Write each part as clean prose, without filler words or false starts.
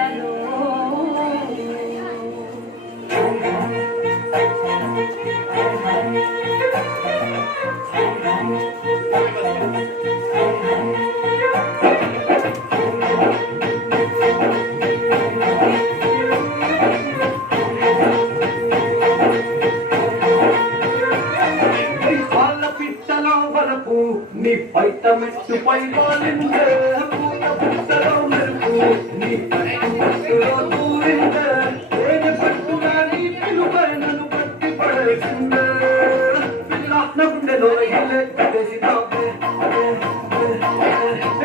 కలలో నీ పైట మెట్టు పై వాలిందే పూత పుట్టలో మెరుపు నీ పట్టులో దూరిందే ఏది పట్టుగా నీ పిలుపై నన్ను పట్టి పడేసిందే పిల్ల నా గుండెలో ఎల్లే కట్టేసినావే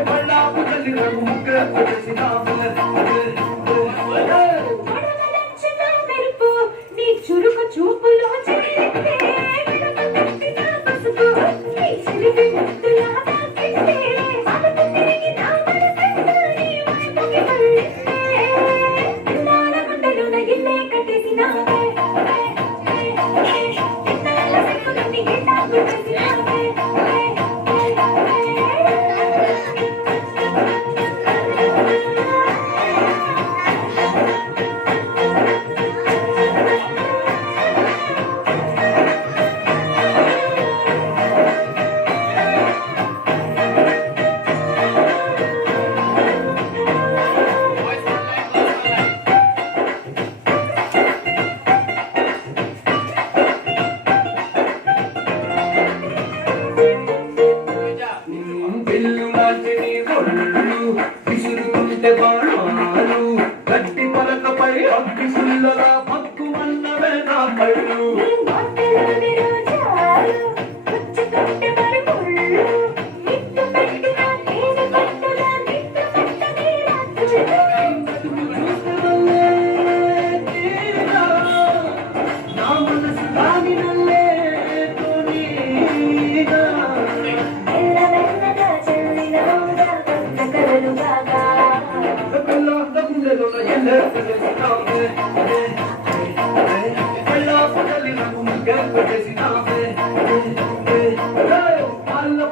పళ్ళాపు తల్లి నాకు ముగ్గురే పడేసినావే నీ చురుకు చూపులో విసురుకుంటే బాణాలు గట్టి పలకపై అగ్గి సుల్లలా పక్కుమన్నవే నా కళ్ళు నా మనసు దానినల్లే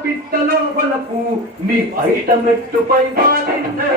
పిట్టలో వలపు నీ బయట మెట్టుపై వాలిందే